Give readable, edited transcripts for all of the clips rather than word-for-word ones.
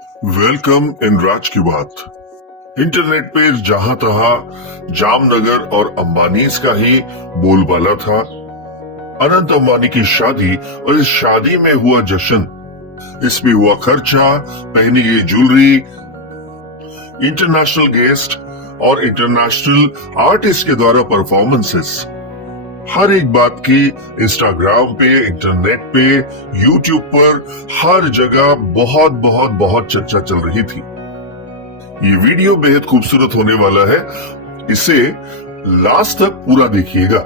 Welcome in राज की बात। Internet पे जहां तहां जामनगर और अंबानीज का ही बोलबाला था। अनंत अंबानी की शादी और इस शादी में हुआ जश्न, इसमें हुआ खर्चा, पहनी गई ज्वेलरी, इंटरनेशनल गेस्ट और इंटरनेशनल आर्टिस्ट के द्वारा परफॉर्मेंसेस, हर एक बात की इंस्टाग्राम पे, इंटरनेट पे, यूट्यूब पर, हर जगह बहुत बहुत बहुत चर्चा चल रही थी। ये वीडियो बेहद खूबसूरत होने वाला है, इसे लास्ट तक पूरा देखिएगा।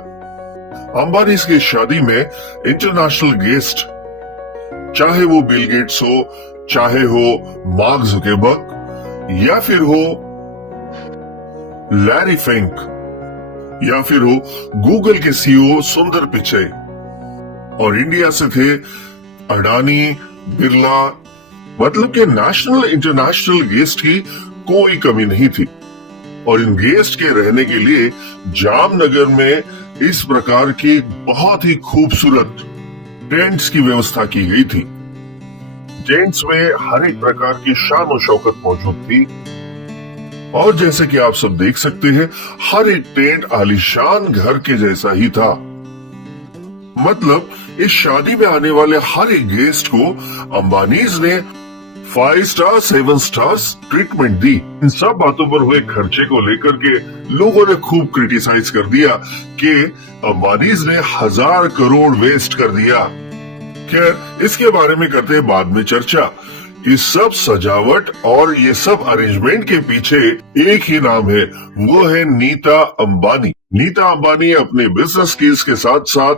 अंबानी की शादी में इंटरनेशनल गेस्ट, चाहे वो बिल गेट्स हो, चाहे हो मार्क जुकरबर्ग, या फिर हो लैरी फिंक, या फिर हो गूगल के सीईओ सुंदर पिचई, और इंडिया से थे अडानी, बिरला, मतलब कि नेशनल इंटरनेशनल गेस्ट की कोई कमी नहीं थी। और इन गेस्ट के रहने के लिए जामनगर में इस प्रकार की बहुत ही खूबसूरत टेंट्स की व्यवस्था की गई थी। टेंट्स में हर एक प्रकार की शान और शौकत मौजूद थी, और जैसे कि आप सब देख सकते हैं, हर एक टेंट आलीशान घर के जैसा ही था। मतलब इस शादी में आने वाले हर एक गेस्ट को अंबानीज ने 5 स्टार 7 स्टार्स ट्रीटमेंट दी। इन सब बातों पर हुए खर्चे को लेकर के लोगों ने खूब क्रिटिसाइज कर दिया कि अंबानीज ने 1000 करोड़ वेस्ट कर दिया। खैर, इसके बारे में करते हैं बाद में चर्चा। ये सब सजावट और ये सब अरेंजमेंट के पीछे एक ही नाम है, वो है नीता अंबानी। नीता अंबानी अपने बिजनेस स्किल्स के साथ साथ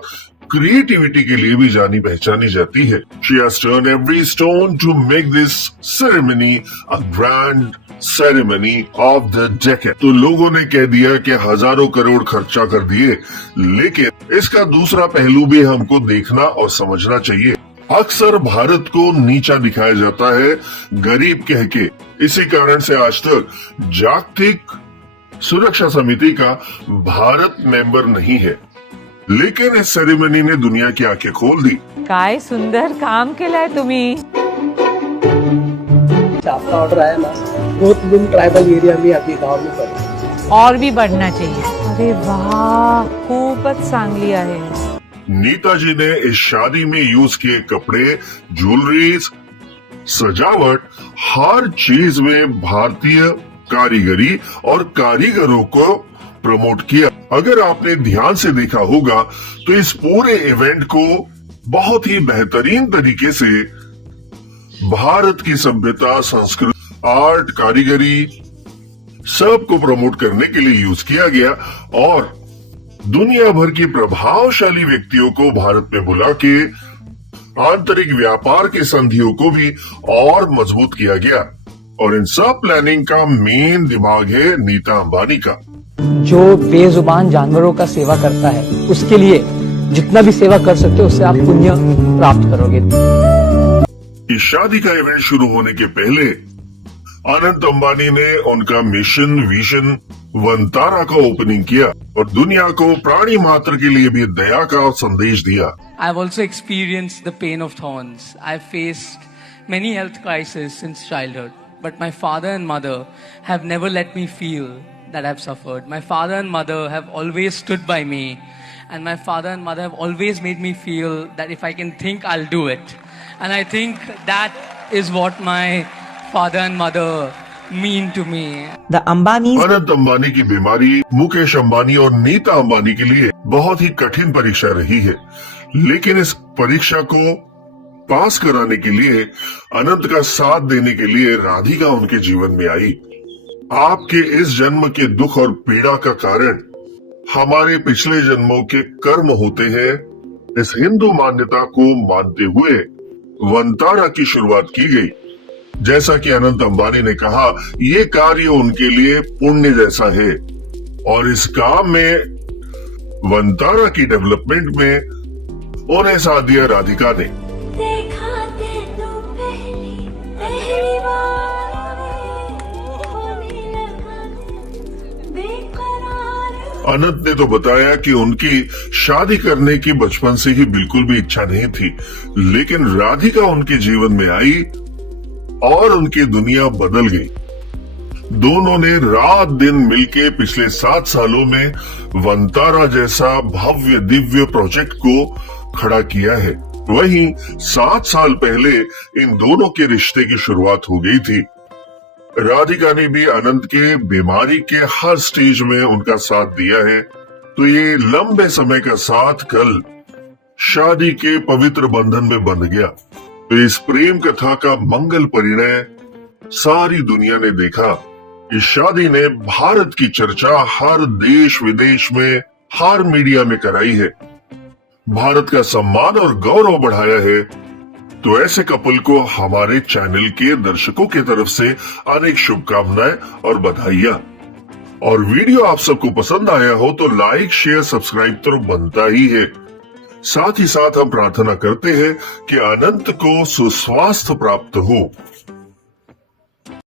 क्रिएटिविटी के लिए भी जानी पहचानी जाती है। She has turned every stone to make this ceremony a grand ceremony of the decade। तो लोगों ने कह दिया कि हजारों करोड़ खर्चा कर दिए, लेकिन इसका दूसरा पहलू भी हमको देखना और समझना चाहिए। अक्सर भारत को नीचा दिखाया जाता है, गरीब कह के। इसी कारण से आज तक जागतिक सुरक्षा समिति का भारत मेंबर नहीं है, लेकिन इस सेरेमनी ने दुनिया की आंखें खोल दी। काय सुंदर काम केलंय तुम्ही। आपका ऑर्डर आया ना, 2-3 ट्राइबल एरिया में अभी गांव में पड़े, और भी बढ़ना चाहिए। अरे वाह, खूपच चांगली आहे। नीताजी ने इस शादी में यूज किए कपड़े, ज्वेलरी, सजावट, हर चीज में भारतीय कारीगरी और कारीगरों को प्रमोट किया। अगर आपने ध्यान से देखा होगा तो इस पूरे इवेंट को बहुत ही बेहतरीन तरीके से भारत की सभ्यता, संस्कृति, आर्ट, कारीगरी सब को प्रमोट करने के लिए यूज किया गया, और दुनिया भर की प्रभावशाली व्यक्तियों को भारत में बुला के आंतरिक व्यापार के संधियों को भी और मजबूत किया गया। और इन सब प्लानिंग का मेन दिमाग है नीता अंबानी का। जो बेजुबान जानवरों का सेवा करता है, उसके लिए जितना भी सेवा कर सकते हो उससे आप पुण्य प्राप्त करोगे। इस शादी का इवेंट शुरू होने के पहले अनंत अंबानी ने उनका मिशन विजन वंतारा का ओपनिंग किया और दुनिया को प्राणी मात्र के लिए भी दया का संदेश दिया। I've also experienced the pain of thorns. I've faced many health crises since childhood, but my father and mother have never let me feel that I've suffered. My father and mother have always stood by me, and my father and mother have always made me feel that if I can think, I'll do it. And I think that is what my father and mother mean to me. The Ambanis Anant Ambani की बीमारी मुकेश अंबानी और नीता अंबानी के लिए बहुत ही कठिन परीक्षा रही है, लेकिन इस परीक्षा को पास कराने के लिए, अनंत का साथ देने के लिए राधिका उनके जीवन में आई। आपके इस जन्म के दुख और पीड़ा का कारण हमारे पिछले जन्मों के कर्म होते हैं। इस हिंदू मान्यता को मानते हुए वंतारा की शुरुआत की गई। जैसा कि अनंत अंबानी ने कहा, ये कार्य उनके लिए पुण्य जैसा है, और इस काम में वंतारा की डेवलपमेंट में उन्हें साथ दिया राधिका ने। अनंत ने तो बताया कि उनकी शादी करने की बचपन से ही बिल्कुल भी इच्छा नहीं थी, लेकिन राधिका उनके जीवन में आई और उनकी दुनिया बदल गई। दोनों ने रात दिन मिलके पिछले 7 सालों में वंतारा जैसा भव्य दिव्य प्रोजेक्ट को खड़ा किया है। वहीं 7 साल पहले इन दोनों के रिश्ते की शुरुआत हो गई थी। राधिका ने भी अनंत के बीमारी के हर स्टेज में उनका साथ दिया है। तो ये लंबे समय का साथ कल शादी के पवित्र बंधन में बंध गया। तो इस प्रेम कथा का मंगल परिणय सारी दुनिया ने देखा। इस शादी ने भारत की चर्चा हर देश विदेश में हर मीडिया में कराई है, भारत का सम्मान और गौरव बढ़ाया है। तो ऐसे कपल को हमारे चैनल के दर्शकों की तरफ से अनेक शुभकामनाएं और बधाइयां। और वीडियो आप सबको पसंद आया हो तो लाइक शेयर सब्सक्राइब तो बनता ही है। साथ ही साथ हम प्रार्थना करते हैं कि अनंत को सुस्वास्थ्य प्राप्त हो।